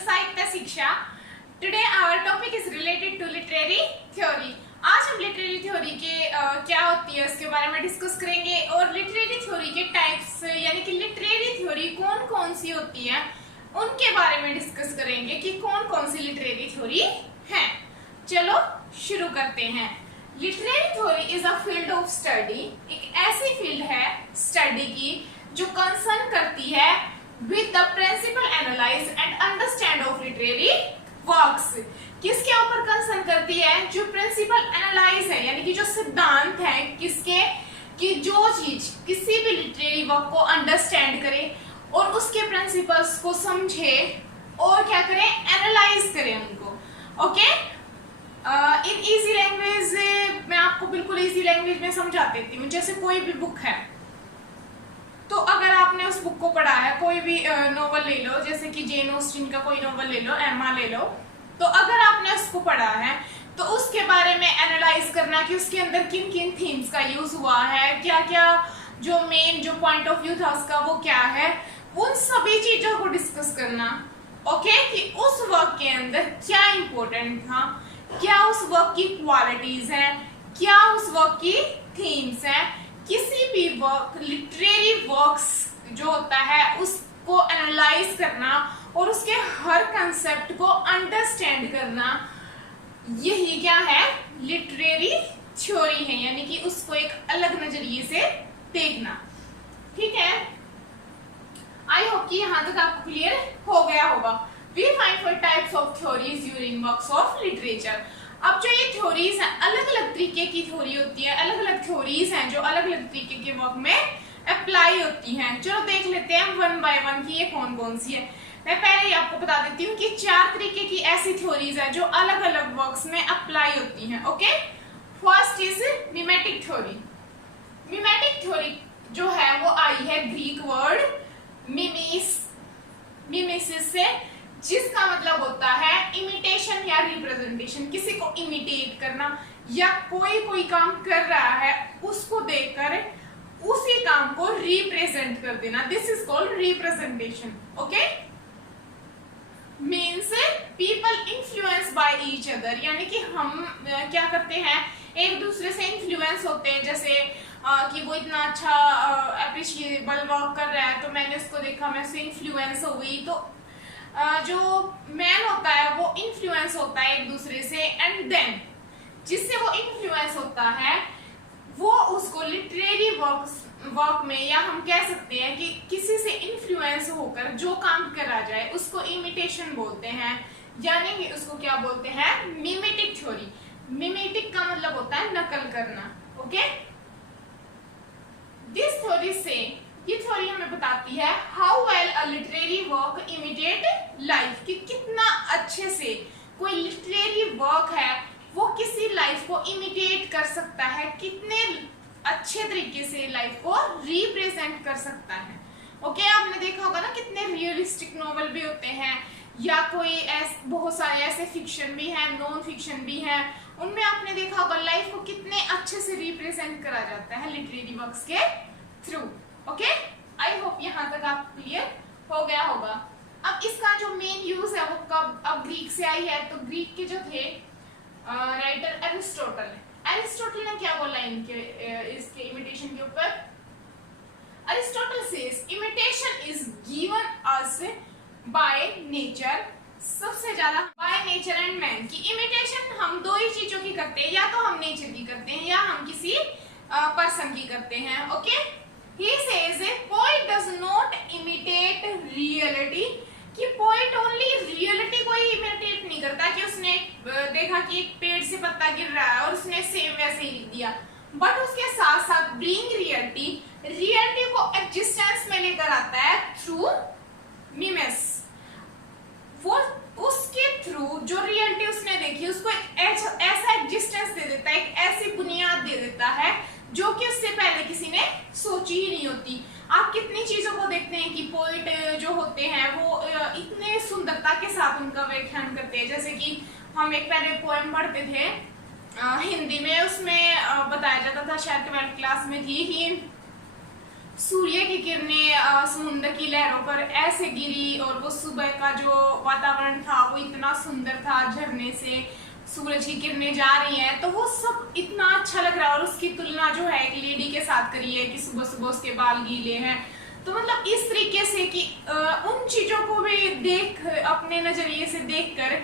साहित्य शिक्षा। Today our topic is related to literary theory. आज हम लिटरेरी थ्योरी के क्या होती है उसके बारे में डिस्कस करेंगे और लिटरेरी थ्योरी के टाइप्स यानी कि लिटरेरी थ्योरी कौन कौन सी होती है उनके बारे में डिस्कस करेंगे कि कौन कौन सी लिटरेरी थ्योरी है। चलो शुरू करते हैं। Literary theory is a field of study, एक ऐसी फील्ड है स्टडी की जो कंसर्न करती है with the principle analyse and understand of literary works. किसके ऊपर कंसर्न करती है? जो प्रिंसिपल एनालाइज है यानी कि जो सिद्धांत है किसके कि जो चीज किसी भी लिटरेरी वर्क को अंडरस्टैंड करे और उसके प्रिंसिपल्स को समझे और क्या करे, एनालाइज करे उनको। ओके, इन इजी लैंग्वेज मैं आपको बिल्कुल इजी लैंग्वेज में समझा देती हूँ। जैसे कोई भी बुक है तो अगर आपने उस बुक को पढ़ा है, कोई भी नॉवल ले लो, जैसे कि जेन ऑस्टिन का कोई नॉवल ले लो, एमा ले लो, तो अगर आपने उसको पढ़ा है तो उसके बारे में एनालाइज करना कि उसके अंदर किन किन थीम्स का यूज हुआ है, क्या क्या जो मेन जो पॉइंट ऑफ व्यू था उसका वो क्या है, उन सभी चीजों को डिस्कस करना। ओके, कि उस वर्क के अंदर क्या इंपॉर्टेंट था, क्या उस वर्क की क्वालिटीज हैं, क्या उस वर्क की थीम्स हैं। किसी भी वर्क, लिटरेरी वर्क्स जो होता है उसको एनालाइज करना और उसके हर कंसेप्ट को अंडरस्टैंड करना, यही क्या है, लिटरेरी थ्योरी है, यानी कि उसको एक अलग नजरिए से देखना। ठीक है, आई होप कि यहाँ तक आपको क्लियर हो गया होगा। We find four types of theories during works of literature. अब जो ये थ्योरीज हैं, अलग अलग तरीके की थ्योरी होती है, अलग अलग थ्योरीज हैं जो अलग अलग तरीके के वर्क में अप्लाई होती हैं। चलो देख लेते हैं वन बाय वन की ये कौन कौन सी है। मैं पहले ही आपको बता देती हूँ कि 4 तरीके की ऐसी थ्योरीज है जो अलग अलग वर्क्स में अप्लाई होती हैं। Okay, first is mimetic theory. Mimetic theory जो है वो आई है ग्रीक वर्ड मिमेसिस से, जिसका मतलब होता है इमिटेशन या रिप्रेजेंटेशन, किसी को इमिटेट करना या कोई काम कर रहा है उसको देखकर उसी काम को रिप्रेजेंट कर देना। This is called representation. Okay, means people influence by each other, यानी कि हम क्या करते हैं, एक दूसरे से इन्फ्लुएंस होते हैं। जैसे कि वो इतना अच्छा अप्रिशिएबल वर्क कर रहा है तो मैंने उसको देखा, मैं उससे इन्फ्लुएंस हो गई। तो जो मैन होता है वो इन्फ्लुएंस होता है एक दूसरे से, एंड देन जिससे वो इन्फ्लुएंस होता है वो उसको लिटरेरी वर्क में, या हम कह सकते हैं कि किसी से इन्फ्लुएंस होकर जो काम करा जाए उसको इमिटेशन बोलते हैं, यानी कि उसको क्या बोलते हैं, मिमेटिक थ्योरी। मिमेटिक का मतलब होता है नकल करना। ओके, दिस थ्योरी से, ये थ्योरी हमें बताती है how well a literary work imitate life, कि कितना अच्छे से कोई लिटरेरी वर्क है वो किसी लाइफ को इमिटेट कर सकता है, कितने अच्छे तरीके से लाइफ को रिप्रेजेंट कर सकता है। ओके, आपने देखा होगा ना कितने रियलिस्टिक नॉवल भी होते हैं, या कोई बहुत सारे ऐसे फिक्शन भी हैं, नॉन फिक्शन भी हैं, उनमें आपने देखा होगा लाइफ को कितने अच्छे से रिप्रेजेंट करा जाता है लिटरेरी वर्क्स के थ्रू। ओके, आई होप यहाँ तक आप क्लियर हो गया होगा। अब इसका जो मेन यूज है वो कब, अब ग्रीक से आई है, तो ग्रीक के जो थे राइटर एरिस्टोटल ने क्या बोला इनके इसके इमिटेशन के ऊपर। Aristotle says imitation is given us by nature, सबसे ज्यादा बाय नेचर एंड मैन, की इमिटेशन हम दो ही चीजों की करते हैं, या तो हम नेचर की करते हैं या हम किसी पर्सन की करते हैं। Okay, he says poet does not imitate reality, कि पोएट ओनली रियलिटी को ही इमिटेट नहीं करता कि उसने देखा कि एक पेड़ से पत्ता गिर रहा है और उसने सेम वैसे ही लिख दिया, बट उसके साथ साथ ब्रिंग रियलिटी को एग्जिस्टेंस में लेकर आता है थ्रू मिमेस। वो उसके थ्रू जो रियलिटी उसने देखी उसको एक ऐसा एग्जिस्टेंस दे देता है, एक ऐसी बुनियाद दे देता है जो कि उससे पहले किसी ने सोची ही नहीं होती। आप कितनी चीजों को देखते हैं कि पोइट जो होते हैं वो इतने सुंदरता के साथ उनका व्याख्यान करते हैं। जैसे कि हम एक पहले पोएम पढ़ते थे हिंदी में, उसमें बताया जाता था, शायद 12th क्लास में थी, कि सूर्य की किरणें समुद्र की लहरों पर ऐसे गिरी, और वो सुबह का जो वातावरण था वो इतना सुंदर था, झरने से सूरज की किरणें जा रही हैं, तो वो सब इतना अच्छा लग रहा है। और उसकी तुलना जो है एक लेडी के साथ करी है कि सुबह सुबह उसके बाल गीले हैं। तो मतलब इस तरीके से कि उन चीजों को भी देख, अपने नजरिए से देखकर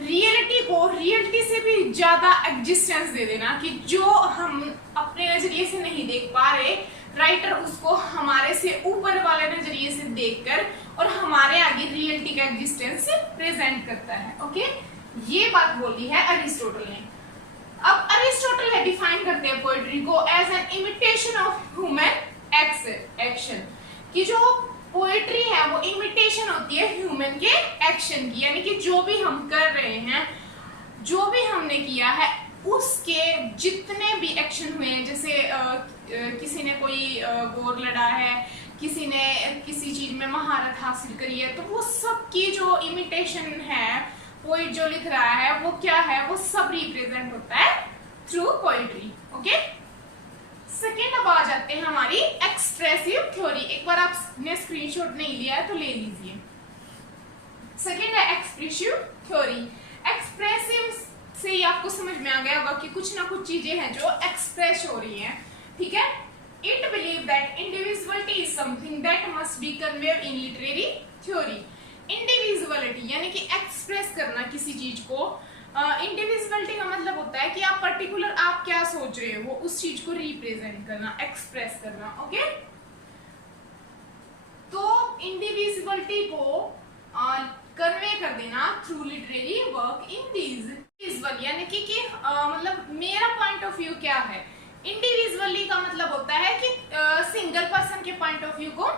रियलिटी से भी ज्यादा एग्जिस्टेंस दे देना, कि जो हम अपने नजरिए से नहीं देख पा रहे, राइटर उसको हमारे से ऊपर वाले नजरिए से देखकर और हमारे आगे रियलिटी का एग्जिस्टेंस प्रेजेंट करता है। ओके, ये बात बोली है अरिस्टोटल ने। अब अरिस्टोटल है डिफाइन करते हैं पोएट्री को as an imitation of human action, कि जो पोएट्री है वो इमिटेशन होती है ह्यूमन के एक्शन की, यानी कि जो भी हम कर रहे हैं, जो भी हमने किया है, उसके जितने भी एक्शन हुए हैं, जैसे किसी ने कोई वॉर लड़ा है, किसी ने किसी चीज में महारत हासिल करी है, तो वो सब की जो इमिटेशन है, पोइट जो लिख रहा है वो क्या है, वो सब रिप्रेजेंट होता है थ्रू पोएट्री। ओके, सेकेंड अब आ जाते हैं हमारी एक्सप्रेसिव थ्योरी। एक बार आपने स्क्रीनशॉट नहीं लिया है तो ले लीजिए। सेकेंड है एक्सप्रेसिव थ्योरी। एक्सप्रेसिव से ही आपको समझ में आ गया होगा कि कुछ ना कुछ चीजें हैं जो एक्सप्रेस हो रही हैं, ठीक है। It believe that individuality is something that must be conveyed in literary theory. Individuality यानी कि एक्सप्रेस करना किसी चीज को। इंडिविजुअलिटी का मतलब होता है कि आप पर्टिकुलर आप क्या सोच रहे हो उस चीज को रिप्रेजेंट करना, एक्सप्रेस करना। ओके, तो इंडिविजुअलिटी को कन्वे कर देना through literary work in these, यानी कि मतलब मेरा पॉइंट ऑफ व्यू क्या है। इंडिविजुअली का मतलब होता है कि सिंगल पर्सन के पॉइंट ऑफ व्यू को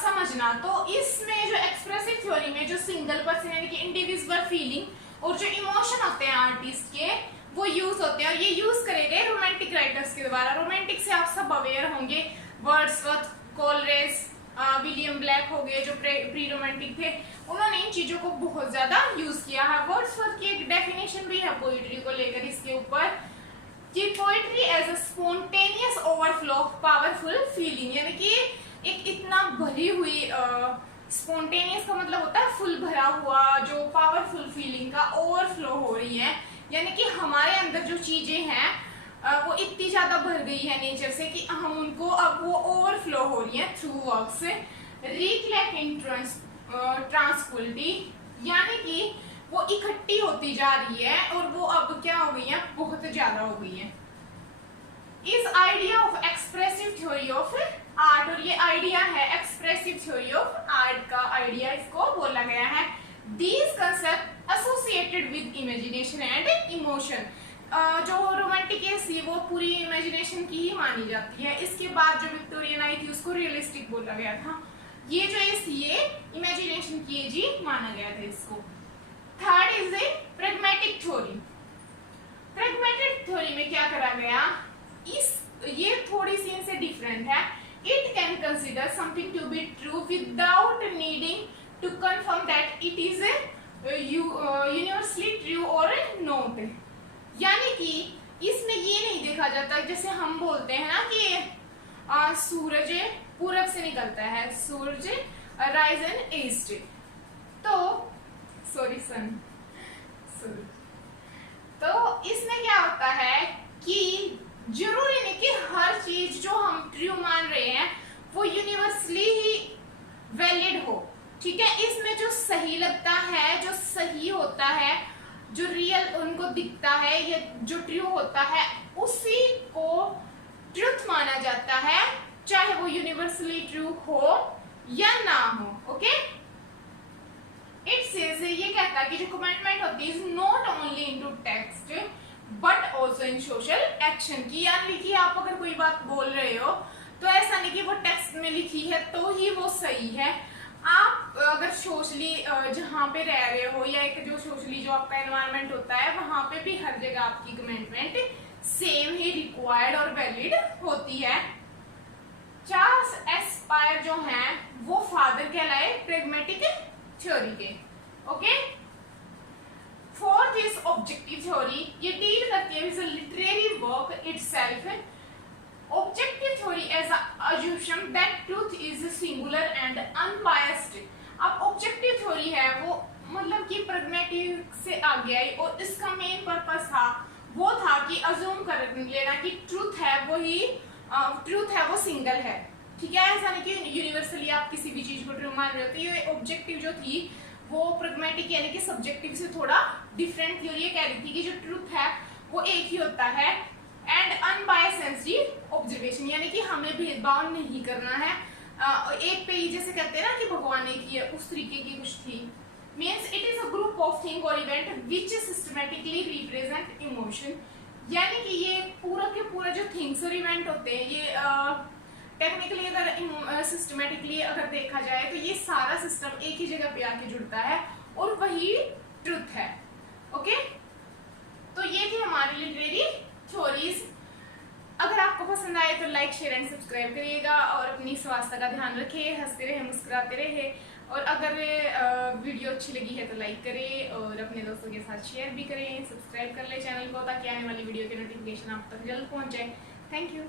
समझना। तो इसमें जो एक्सप्रेसिव थ्योरी में जो सिंगल पर्सन यानी कि इंडिविजुअल फीलिंग और जो इमोशन होते हैं आर्टिस्ट के, वो यूज होते हैं, और ये यूज करे गए रोमांटिक राइटर्स के द्वारा। रोमांटिक से आप सब अवेयर होंगे, वर्ड्सवर्थ, कोलरेज, विलियम ब्लैक हो गए जो प्री रोमांटिक थे, उन्होंने इन चीजों को बहुत ज्यादा यूज किया है। वर्ड्सवर्थ की एक डेफिनेशन भी है पोइट्री को लेकर इसके ऊपर, कि poetry as a spontaneous overflow of powerful feeling, यानी कि एक इतना भरी हुई, स्पॉन्टेनियस का मतलब होता है फुल भरा हुआ, जो पावरफुल फीलिंग का ओवरफ्लो हो रही है, यानी कि हमारे अंदर जो चीजें हैं वो इतनी ज्यादा भर गई है नेचर से कि हम उनको अब वो ओवरफ्लो हो रही है थ्रू वर्क से। रिकलेक्ट इन ट्रांसक्विलिटी, यानी कि वो इकट्ठी होती जा रही है और वो अब क्या हो गई है, बहुत ज्यादा हो गई है। इस idea of expressive theory of art, और ये आइडिया है एक्सप्रेसिव थ्योरी ऑफ आर्ट का आइडिया, इसको बोला गया है। These concept associated with imagination and emotion. जो रोमांटिक थी वो पूरी इमेजिनेशन की ही मानी जाती है। इसके बाद जो विक्टोरियन आई थी उसको रियलिस्टिक बोला गया था। ये जो ये इमेजिनेशन की जी माना गया था इसको। Third is a pragmatic theory. Pragmatic theory में क्या करा गया, ये थोड़ी सी इनसे डिफरेंट है। It can consider something to be true without needing to confirm that it is universally true और नॉट। यानी कि इसमें ये नहीं देखा जाता, जैसे हम बोलते हैं ना कि सूरज पूरब से निकलता है, सूरज राइज इन ईस्ट, तो सॉरी सन, तो इसमें क्या होता है कि जरूरी नहीं कि हर चीज जो हम ट्रू मान रहे हैं वो यूनिवर्सली ही वैलिड हो, ठीक है। इसमें जो सही लगता है, जो सही होता है, जो रियल उनको दिखता है, या जो ट्रू होता है, उसी को ट्रुथ माना जाता है, चाहे वो यूनिवर्सली ट्रू हो या ना हो। ओके, इट सेज, ये कहता है कि जो कमिटमेंट होती है is not only into text but also in social action की। यानी कि आप अगर कोई बात बोल रहे हो तो ऐसा नहीं कि वो टेक्स्ट में लिखी है तो ही वो सही है। आप अगर सोशली जहाँ पे रह रहे हो, या एक जो सोशली जो आपका एनवायरनमेंट होता है, वहां पे भी हर जगह आपकी कमिटमेंट सेम ही रिक्वायर्ड और वैलिड होती है। चार्ल्स एस्पायर जो हैं वो फादर कहलाए प्रैग्मेटिक थ्योरी के। Okay, fourth is objective theory. ये डील करती है with literary work itself, objective theory as assumption that truth is singular and unbiased। अब ऑब्जेक्टिव थ्योरी है वो मतलब कि प्रैग्मेटिक से आगे आई और इसका मेन पर्पस था वो था कि अज्यूम कर लेना कि ट्रूथ है वो सिंगल है, ठीक है। ऐसा नहीं कि यूनिवर्सली आप किसी भी चीज को ट्रू मान रहे हो। तो ये ऑब्जेक्टिव जो थी वो प्रैग्मेटिक यानी कि सब्जेक्टिव से थोड़ा डिफरेंट थ्योरी कह रही थी कि जो ट्रूथ है वो एक ही होता है एंड अनबायस्ड सेंसरी ऑब्जर्वेशन, यानी कि हमें भेदभाव नहीं करना है एक पे ही, जैसे कहते हैं ना कि भगवान एक ही है, उस तरीके की कुछ थी। Means it is a group of thing और event which systematically represent emotion, यानी कि ये पूरा के पूरा जो थिंग्स और इवेंट होते हैं ये टेक्निकली अगर सिस्टमेटिकली अगर देखा जाए तो ये सारा सिस्टम एक ही जगह पे आके जुड़ता है और वही ट्रुथ है। ओके, तो ये थी हमारी लिटरेरी थ्योरीज। अगर आपको पसंद आए तो लाइक शेयर एंड सब्सक्राइब करिएगा और अपनी स्वास्थ्य का ध्यान रखिए, हंसते रहे मुस्कुराते रहे, और अगर वीडियो अच्छी लगी है तो लाइक करें और अपने दोस्तों के साथ शेयर भी करें, सब्सक्राइब कर ले चैनल को ताकि आने वाली वीडियो के नोटिफिकेशन आप तक जल्द पहुंच जाए। Thank you.